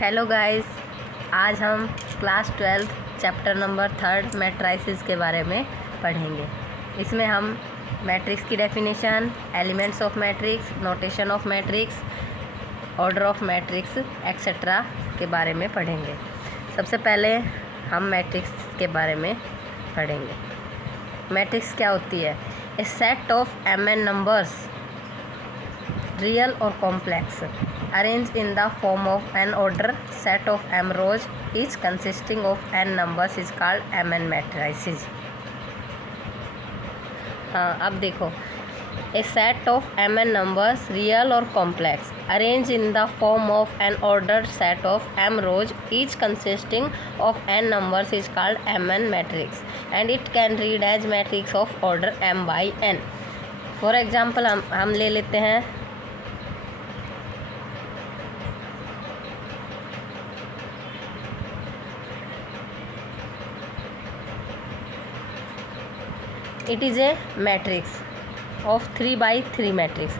Hello guys, आज हम class 12 chapter number 3 matrices के बारे में पढ़ेंगे। इसमें हम मैट्रिक्स की definition, elements of matrix, notation of matrix, order of matrix etcetera के बारे में पढ़ेंगे। सबसे पहले हम मैट्रिक्स के बारे में पढ़ेंगे। मैट्रिक्स क्या होती है? A set of n numbers, real और complex, arranged in the form of an order set of m rows each consisting of n numbers is called mn matrices। हाँ, अब देखो, a set of mn numbers real or complex arranged in the form of an ordered set of m rows each consisting of n numbers is called mn matrix and it can read as matrix of order m by n। For example हम ले लेते हैं it is a matrix of 3 by 3 matrix।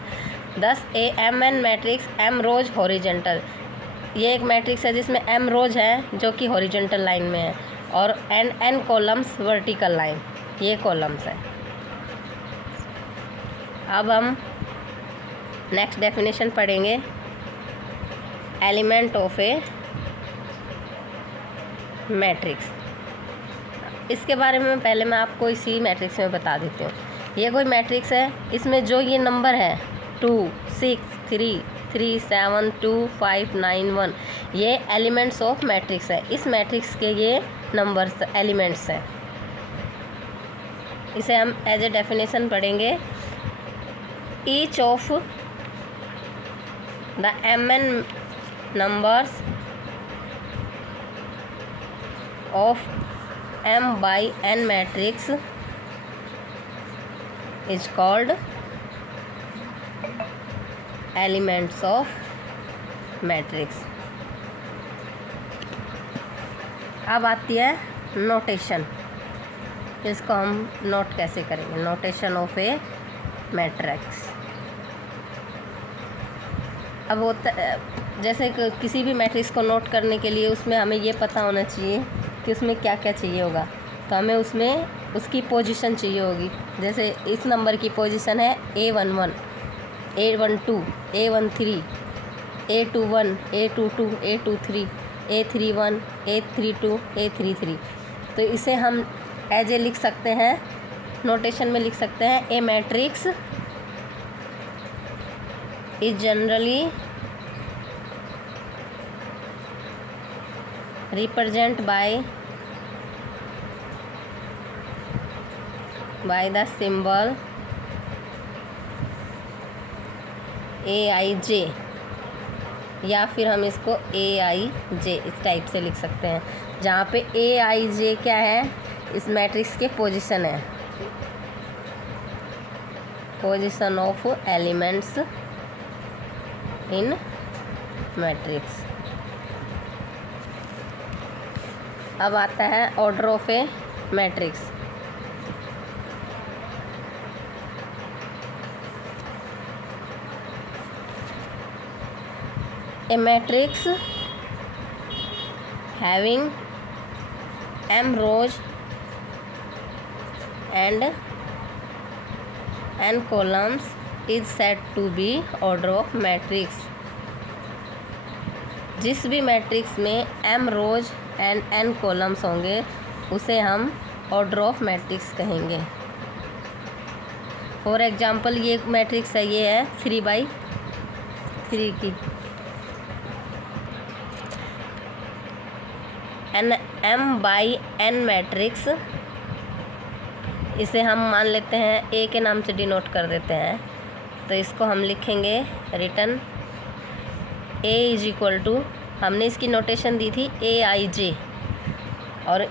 thus a mn matrix m rows horizontal, ये एक matrix है जिसमें m रोज है जो कि हॉरिजॉन्टल लाइन में है और n कॉलम्स वर्टिकल लाइन, ये कॉलम्स है। अब हम नेक्स्ट डेफिनेशन पढ़ेंगे, एलिमेंट ऑफ ए मैट्रिक्स। इसके बारे में पहले मैं आपको इसी मैट्रिक्स में बता देती हूँ। ये कोई मैट्रिक्स है, इसमें जो ये नंबर है 2 6 3 3 7 2 5 9 1, ये एलिमेंट्स ऑफ मैट्रिक्स है। इस मैट्रिक्स के ये नंबर्स एलिमेंट्स हैं। इसे हम एज ए डेफिनेशन पढ़ेंगे, each of the mn numbers of m by n matrix is called elements of matrix। अब आती है नोटेशन, इसको हम नोट कैसे करेंगे। Notation of a matrix. अब होता जैसे किसी भी मैट्रिक्स को नोट करने के लिए उसमें हमें ये पता होना चाहिए कि उसमें क्या क्या चाहिए होगा। तो हमें उसमें उसकी पोजीशन चाहिए होगी। जैसे इस नंबर की पोजीशन है A11, A12, A13, A21, A22, A23, A31, A32, A33। तो इसे हम एज ए लिख सकते हैं, नोटेशन में लिख सकते हैं, a matrix is generally represent by the symbol aij, या फिर हम इसको aij इस टाइप से लिख सकते हैं, जहाँ पे aij क्या है, इस मैट्रिक्स के पोजीशन है, position of elements in matrix. अब आता है order of a matrix. A matrix having m rows and n columns is said to be order of matrix। जिस भी मैट्रिक्स में m rows and n columns होंगे उसे हम ऑर्डर ऑफ मैट्रिक्स कहेंगे। फॉर एग्जांपल ये एक मैट्रिक्स है, ये है 3 by 3 की, m by n मैट्रिक्स। इसे हम मान लेते हैं a के नाम से डिनोट कर देते हैं। तो इसको हम लिखेंगे written a is equal to, हमने इसकी नोटेशन दी थी aij और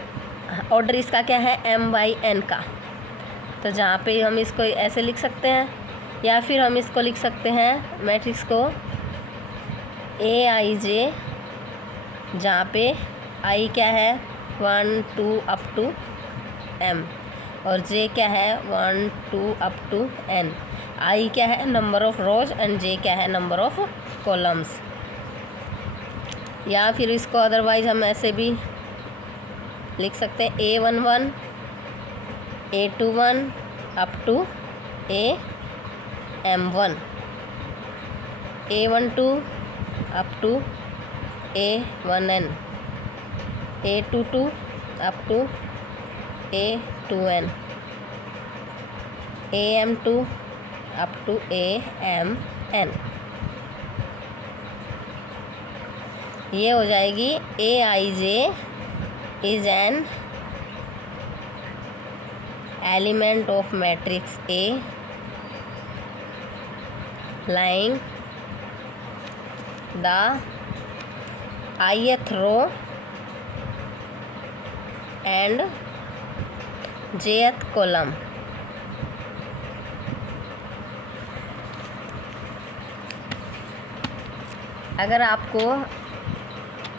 ऑर्डर इसका क्या है m by n का। तो जहाँ पे हम इसको ऐसे लिख सकते हैं, या फिर हम इसको लिख सकते हैं मैट्रिक्स को aij, जहाँ पे i क्या है 1 2 अप टू m और j क्या है 1 2 अप टू n। i क्या है number of rose and j क्या है नंबर ऑफ कॉलम्स। या फिर इसको अदरवाइज हम ऐसे भी लिख सकते हैं A11 A21 up to AM1, A12 up to A1N, A22 up to A2N, AM2 up to AMN। ये हो जाएगी Aij is an element of matrix A lying the ith row and jth column। अगर आपको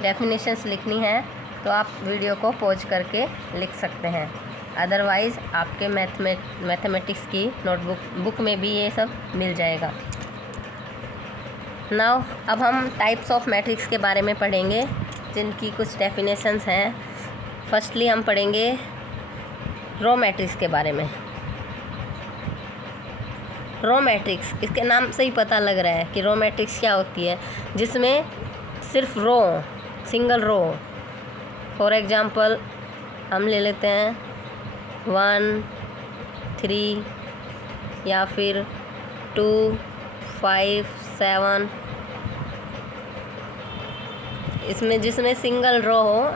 definitions लिखनी है तो आप video को पॉज करके लिख सकते हैं, अदरवाइज़ आपके मैथमेटिक्स की बुक में भी ये सब मिल जाएगा। नाउ अब हम टाइप्स ऑफ मैट्रिक्स के बारे में पढ़ेंगे जिनकी कुछ डेफिनेशंस हैं। फर्स्टली हम पढ़ेंगे रो मैट्रिक्स के बारे में। रो मैट्रिक्स, इसके नाम से ही पता लग रहा है कि रो मैट्रिक्स क्या होती है, जिसमें सिर्फ रो, सिंगल रो। फॉर एग्ज़ाम्पल हम ले लेते हैं 1 3 या फिर 2 5 7, इसमें जिसमें सिंगल रो हो,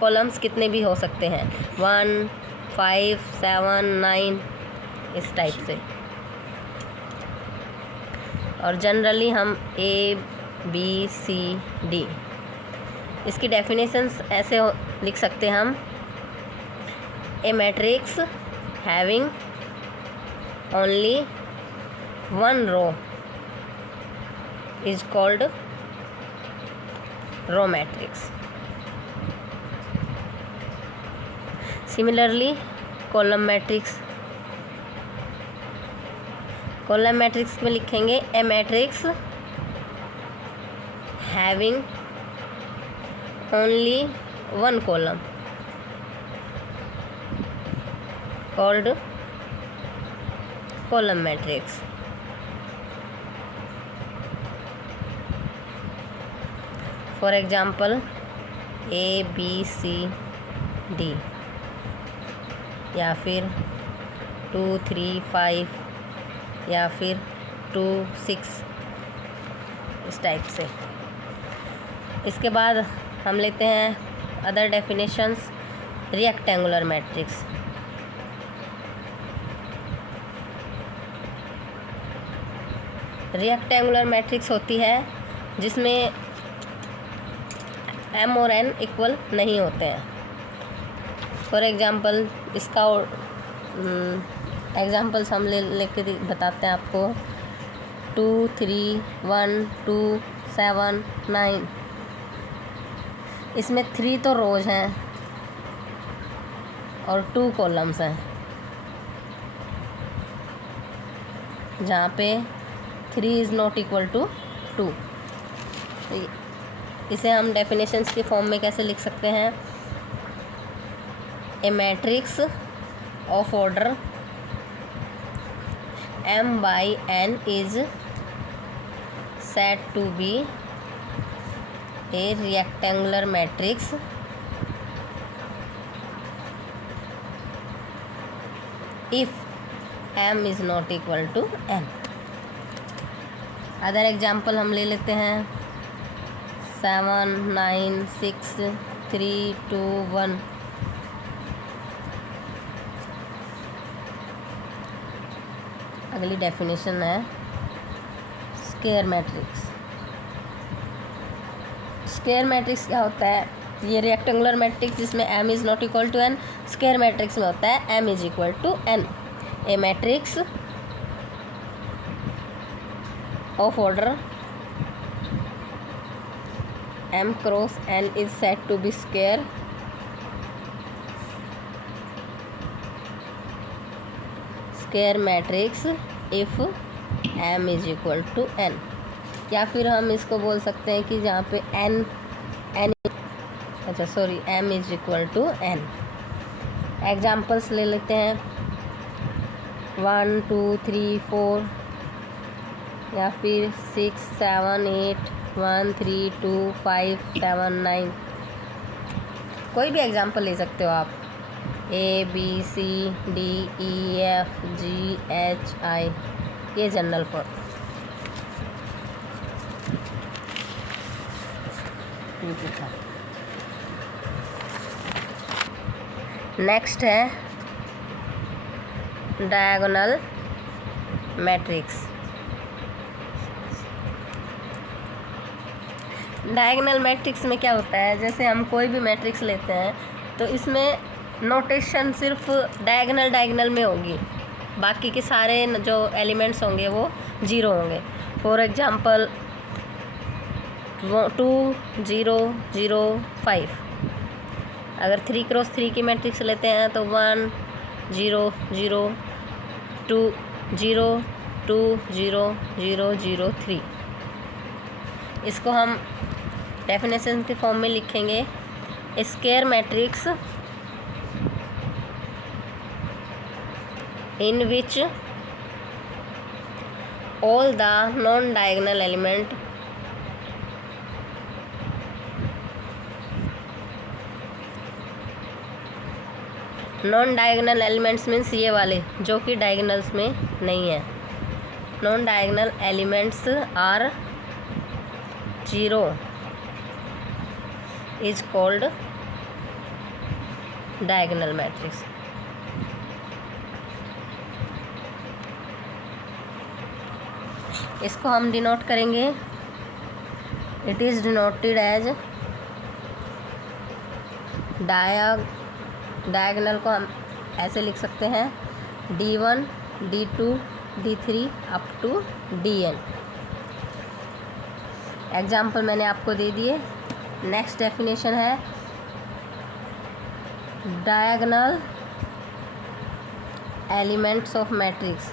कॉलम्स कितने भी हो सकते हैं 1 5 7 9 इस टाइप से। और जनरली हम ABCD, इसकी डेफिनेशंस ऐसे लिख सकते हैं हम। A matrix having only one row is called row matrix. Similarly column matrix, column matrix में लिखेंगे a matrix having only one column called column matrix. For example ABCD या फिर 2 3 5 या फिर 2 6 इस टाइप से। इसके बाद हम लेते हैं other definitions. Rectangular matrix, rectangular matrix होती है जिसमें M और N इक्वल नहीं होते हैं। फॉर एग्ज़ाम्पल इसका एग्ज़ाम्पल्स हम लेके बताते हैं आपको। 2 3 1 2 7 9, इसमें 3 तो रोज हैं और 2 कॉलम्स हैं, जहाँ पे 3 इज़ नॉट इक्वल टू 2। इसे हम डेफिनेशंस के फॉर्म में कैसे लिख सकते हैं? A matrix of order M/N is said to be a rectangular matrix if M is not equal to N। Other example हम ले लेते हैं 7 9 6 3 2 1। अगली डेफिनेशन है स्क्वायर मैट्रिक्स। स्क्वायर मैट्रिक्स क्या होता है? ये रेक्टेंगुलर मैट्रिक्स जिसमें M is not equal to N, square matrix में होता है M is equal to N। A matrix of order M cross N is said to be square square matrix if M is equal to N। या फिर हम इसको बोल सकते हैं कि जहाँ पे N एन, अच्छा sorry, m is equal to n। Examples ले लेते हैं, 1 2 3 4 या फिर 6 7 8 1 3 2 5 7 9, कोई भी एग्जाम्पल ले सकते हो आप। ABCDEFGHI, ये जनरल फॉर्म। नेक्स्ट है डायगोनल मैट्रिक्स। डायगोनल मैट्रिक्स में क्या होता है, जैसे हम कोई भी मैट्रिक्स लेते हैं तो इसमें नोटेशन सिर्फ डायगोनल में होगी, बाकी के सारे जो एलिमेंट्स होंगे वो जीरो होंगे। फॉर एग्जांपल 2 0 0 5, अगर 3x3 की मैट्रिक्स लेते हैं तो 1 0 0 2 0 2 0 0 0 3। इसको हम डेफिनेशन के फॉर्म में लिखेंगे, square matrix in which all the non-diagonal element non-diagonal elements means ये वाले जो कि डायगोनल्स में नहीं है। non-diagonal elements are zero is called diagonal matrix। इसको हम डिनोट करेंगे, it is denoted as diagonal को हम ऐसे लिख सकते हैं D1 D2 D3 up to Dn। Example मैंने आपको दे दिए। नेक्स्ट डेफिनेशन है डायगोनल एलिमेंट्स ऑफ मैट्रिक्स।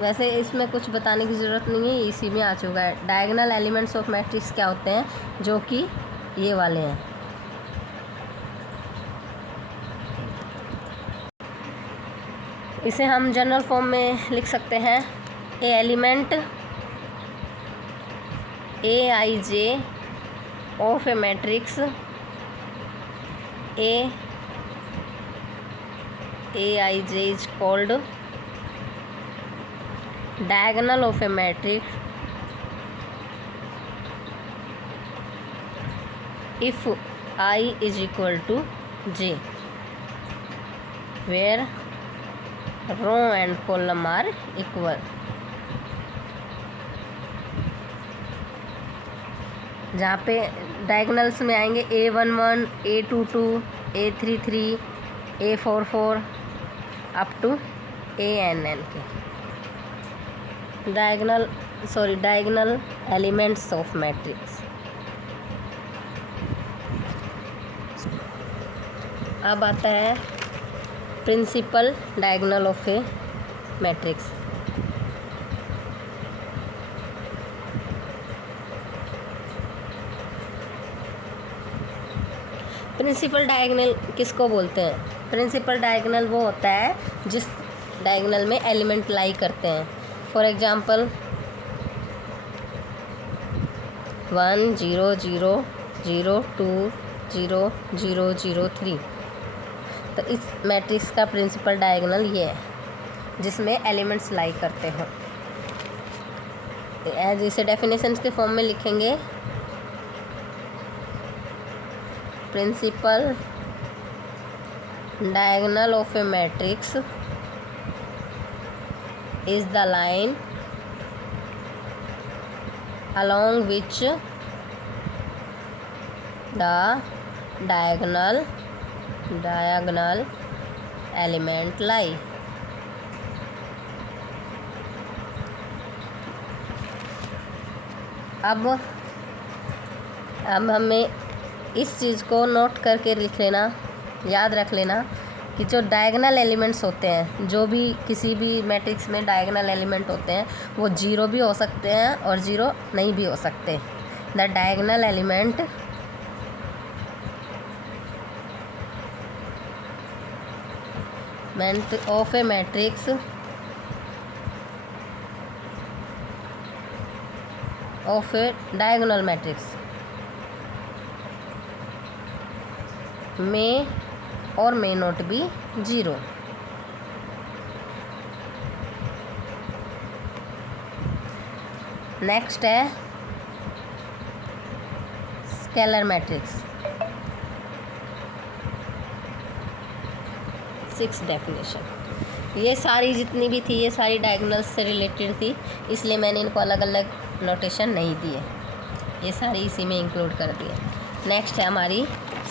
वैसे इसमें कुछ बताने की ज़रूरत नहीं है, इसी में आ चुका है। डायगोनल एलिमेंट्स ऑफ मैट्रिक्स क्या होते हैं, जो कि ये वाले हैं। इसे हम जनरल फॉर्म में लिख सकते हैं, a element Aij of a matrix Aij is called diagonal of a matrix if I is equal to J, where row and column are equal। जहाँ पे डायगोनल्स में आएंगे A11 A22 A33 A44 up to ANN के diagonal elements of matrix. अब आता है principal diagonal of a matrix. Principal diagonal किसको बोलते हैं? प्रिंसिपल डायगोनल वो होता है जिस डायगोनल में एलिमेंट लाई करते हैं। फॉर एग्जांपल 1 0 0 0 2 0 0 0 3, तो इस मैट्रिक्स का प्रिंसिपल डायगोनल ये है जिसमें एलिमेंट्स लाई करते हो। एज इसे डेफिनेशंस के फॉर्म में लिखेंगे, principal diagonal of a matrix is the line along which the diagonal element lie। अब हमें इस चीज़ को नोट करके लिख लेना, याद रख लेना कि जो डायगोनल एलिमेंट्स होते हैं, जो भी किसी भी मैट्रिक्स में डायगोनल एलिमेंट होते हैं वो जीरो भी हो सकते हैं और जीरो नहीं भी हो सकते। The diagonal element of a matrix of A diagonal matrix में और may not be zero. Next है स्केलर मैट्रिक्स। 6 डेफिनेशन। ये सारी जितनी भी थी ये सारी डायगोनल्स से रिलेटेड थी, इसलिए मैंने इनको अलग अलग नोटेशन नहीं दिए, ये सारी इसी में इंक्लूड कर दिए। नेक्स्ट है हमारी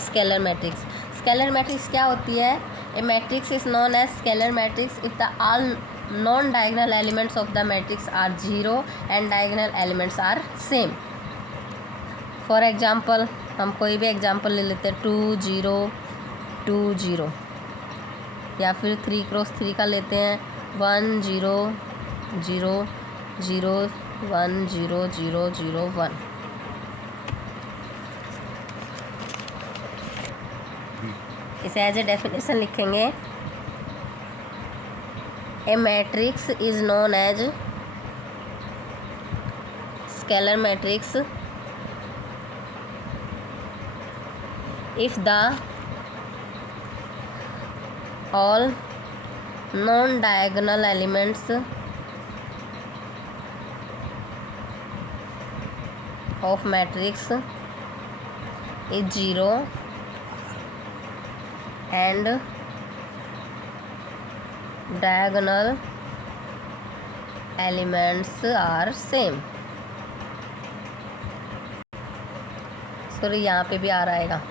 स्केलर मैट्रिक्स। स्केलर मैट्रिक्स क्या होती है? A matrix is known as scalar matrix if the all non diagonal elements of the matrix are zero and diagonal elements are same. For example हम कोई भी एग्जाम्पल ले लेते हैं, 2 0 2 0, या फिर 3 क्रॉस 3 का लेते हैं, 1 0 0 0 1 0 0 0 1। इसे एज ए डेफिनेशन लिखेंगे, a matrix is known as scalar matrix if the all non-diagonal elements of matrix is zero and diagonal elements are same। Sorry यहाँ पे भी आ रहेगा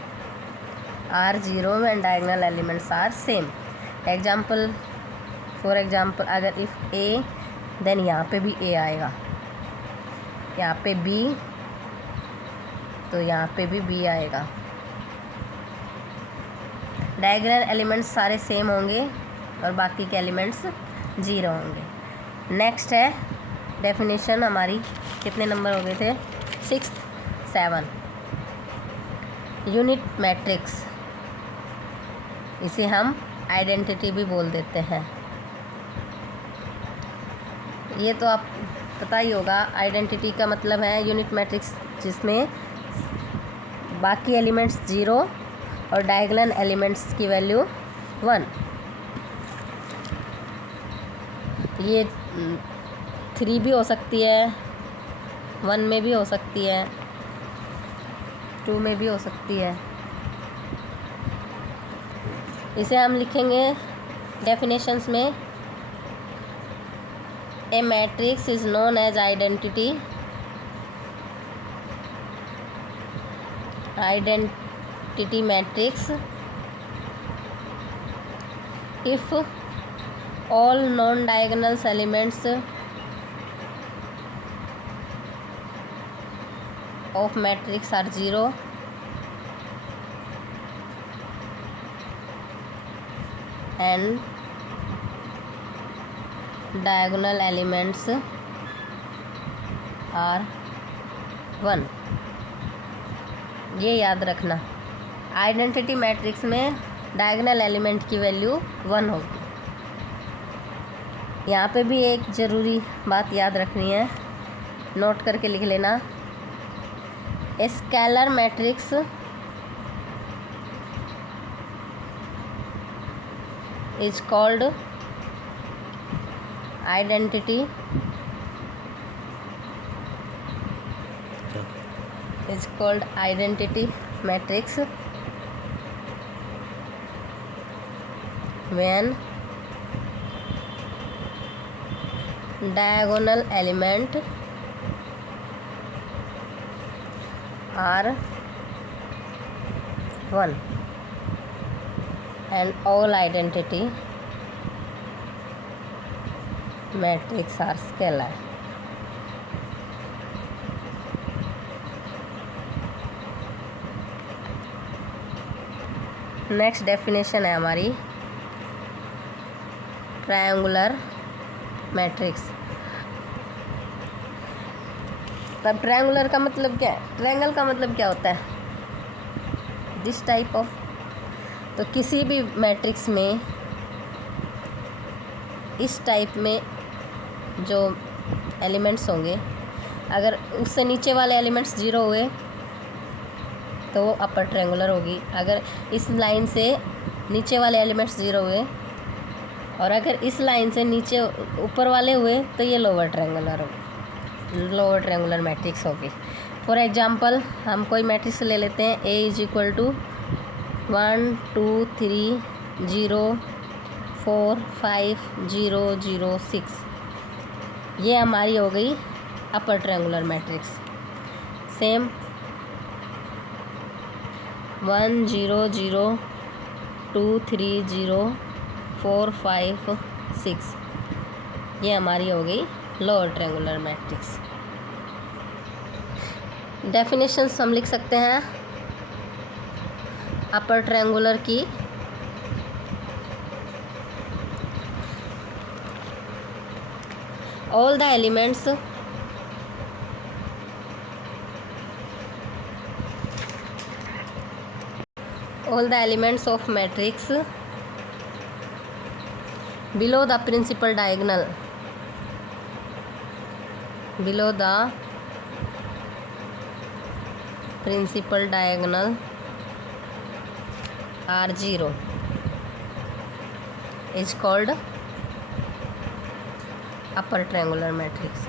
are zero and diagonal elements are same. Example, for example अगर if a then यहाँ पे भी ए आएगा, यहाँ पे बी तो यहाँ पे भी बी आएगा। डायगोनल एलिमेंट्स सारे सेम होंगे और बाकी के एलिमेंट्स जीरो होंगे। नेक्स्ट है डेफिनेशन हमारी, कितने नंबर हो गए थे? 6 7। यूनिट मैट्रिक्स, इसे हम आइडेंटिटी भी बोल देते हैं। ये तो आप पता ही होगा, आइडेंटिटी का मतलब है यूनिट मैट्रिक्स जिसमें बाकी एलिमेंट्स जीरो और डायगोनल एलिमेंट्स की वैल्यू 1। ये 3 भी हो सकती है, 1 में भी हो सकती है, 2 में भी हो सकती है। इसे हम लिखेंगे डेफिनेशंस में, a matrix is known as identity matrix if all non diagonal elements of matrix are zero and diagonal elements are 1। ये याद रखना, आइडेंटिटी मैट्रिक्स में डायगोनल एलिमेंट की वैल्यू 1 होगी। यहाँ पे भी एक ज़रूरी बात याद रखनी है, नोट करके लिख लेना। A scalar matrix is called identity matrix when diagonal element are 1 and all identity matrix are scalar। Next definition है हमारी, ट्रायंगुलर मैट्रिक्स। तब ट्रायंगुलर का मतलब क्या है? ट्रायंगल का मतलब क्या होता है? दिस टाइप ऑफ, तो किसी भी मैट्रिक्स में इस टाइप में जो एलिमेंट्स होंगे, अगर उससे नीचे वाले एलिमेंट्स 0 हुए तो वो अपर ट्रायंगुलर होगी। अगर इस लाइन से नीचे वाले एलिमेंट्स 0 हुए और अगर इस लाइन से नीचे ऊपर वाले हुए तो ये लोअर ट्रायंगुलर मैट्रिक्स होगी। फॉर एग्जांपल हम कोई मैट्रिक्स ले लेते हैं, A इज इक्वल टू 1 2 3 0 4 5 0 0 6। ये हमारी हो गई अपर ट्रायंगुलर मैट्रिक्स। सेम 1 0 0 2 3 0 4 5 6, ये हमारी हो गई लोअर ट्रायंगुलर मैट्रिक्स। डेफिनेशंस हम लिख सकते हैं अपर ट्रायंगुलर की। all the elements of matrix below the principal diagonal are 0 is called upper triangular matrix.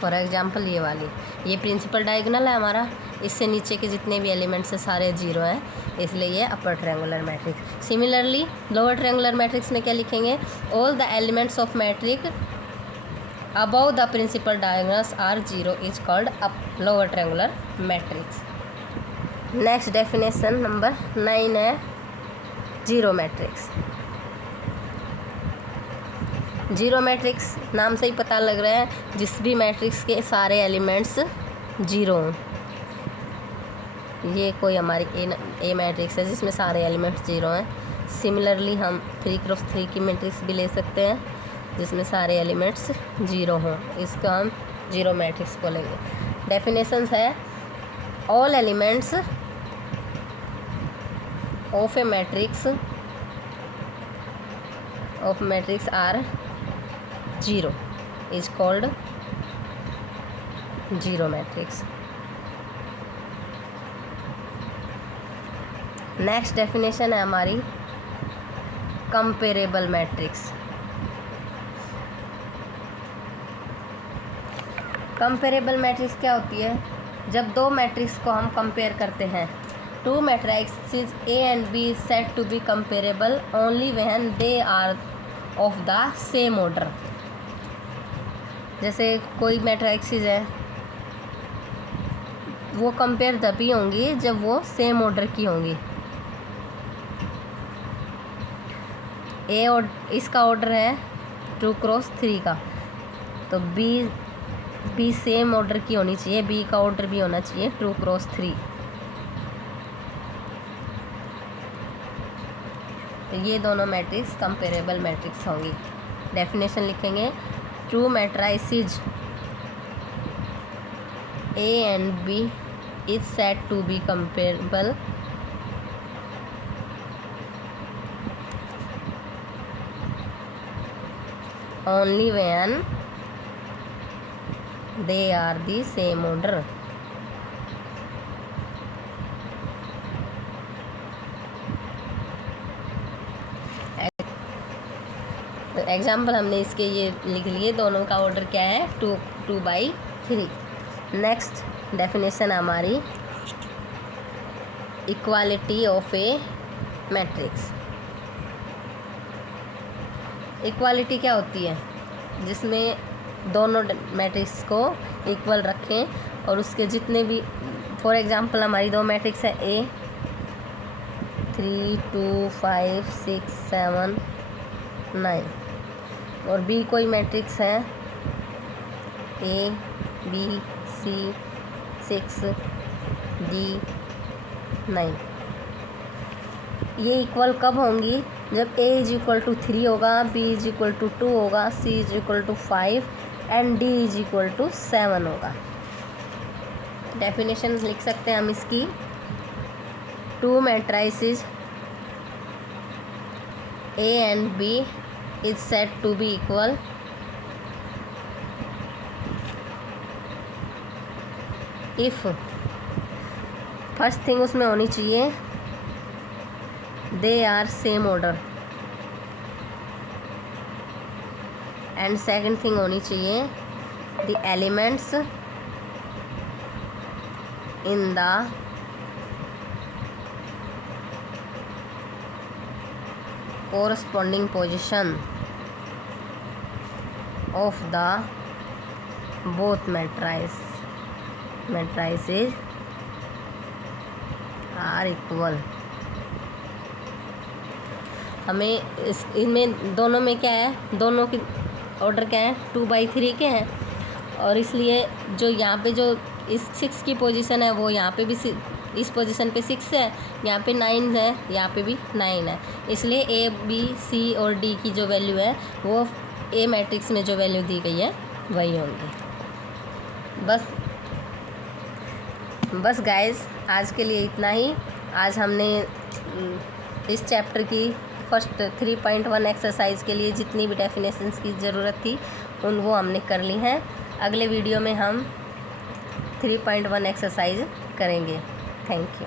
For example ये प्रिंसिपल डायगोनल है हमारा, इससे नीचे के जितने भी एलिमेंट्स हैं सारे 0 हैं, इसलिए ये upper triangular matrix. Similarly lower triangular matrix में क्या लिखेंगे? All the elements of matrix above the principal diagonals are 0 is called lower triangular matrix. Next definition number 9 है जीरो मैट्रिक्स। जीरो मैट्रिक्स नाम से ही पता लग रहा है जिस भी मैट्रिक्स के सारे एलिमेंट्स 0 हों। ये कोई हमारी ए मैट्रिक्स है जिसमें सारे एलिमेंट्स 0 हैं। सिमिलरली हम 3x3 की मैट्रिक्स भी ले सकते हैं जिसमें सारे एलिमेंट्स 0 हों, इसका हम जीरो मैट्रिक्स बोलेंगे। डेफिनेशंस है all elements of a matrix are 0 is called zero matrix। Next definition है हमारी कंपेरेबल मैट्रिक्स। कंपेरेबल मैट्रिक्स क्या होती है? जब दो मैट्रिक्स को हम कंपेयर करते हैं, two matrices A and B is said to be comparable only when they are of the same order। जैसे कोई मैट्रिक्सेस है वो कंपेयर तभी होंगी जब वो सेम ऑर्डर की होंगी। ए और इसका ऑर्डर है 2x3 का, तो बी सेम ऑर्डर की होनी चाहिए, बी का ऑर्डर भी होना चाहिए 2x3। तो ये दोनों मैट्रिक्स कंपेरेबल मैट्रिक्स होंगी। डेफिनेशन लिखेंगे two matrices A and B is said to be comparable only when they are the same order. Example हमने इसके ये लिख लिए, दोनों का ऑर्डर क्या है 2/3। नेक्स्ट डेफिनेशन हमारी equality of a matrix. Equality क्या होती है? जिसमें दोनों मैट्रिक्स को इक्वल रखें और उसके जितने भी, फॉर एग्जांपल हमारी दो मैट्रिक्स है A 3 2 5 6 7 9 और B कोई मैट्रिक्स है A B C 6 डी नहीं। ये इक्वल कब होंगी? जब a इज इक्वल टू 3 होगा, b इज इक्वल टू 2 होगा, c is equal to 5 and d is equal to 7 होगा। डेफिनेशन लिख सकते हैं हम इसकी। Two matrices a and b is said to be equal if first thing उसमें होनी चाहिए they are same order, and second thing होनी चाहिए the elements in the corresponding position of the both matrices are equal। हमें इनमें दोनों में क्या है, दोनों की ऑर्डर क्या है, 2/3 के हैं, और इसलिए जो यहाँ पे जो इस 6 की पोजीशन है वो यहाँ पे भी इस पोजीशन पे 6 है, यहाँ पे 9 है, यहाँ पे भी 9 है। इसलिए ए बी सी और डी की जो वैल्यू है वो ए मैट्रिक्स में जो वैल्यू दी गई है वही होंगी। बस गाइस, आज के लिए इतना ही। आज हमने इस चैप्टर की फर्स्ट 3.1 एक्सरसाइज के लिए जितनी भी डेफिनेशंस की ज़रूरत थी वो हमने कर ली हैं। अगले वीडियो में हम 3.1 एक्सरसाइज करेंगे। Thank you.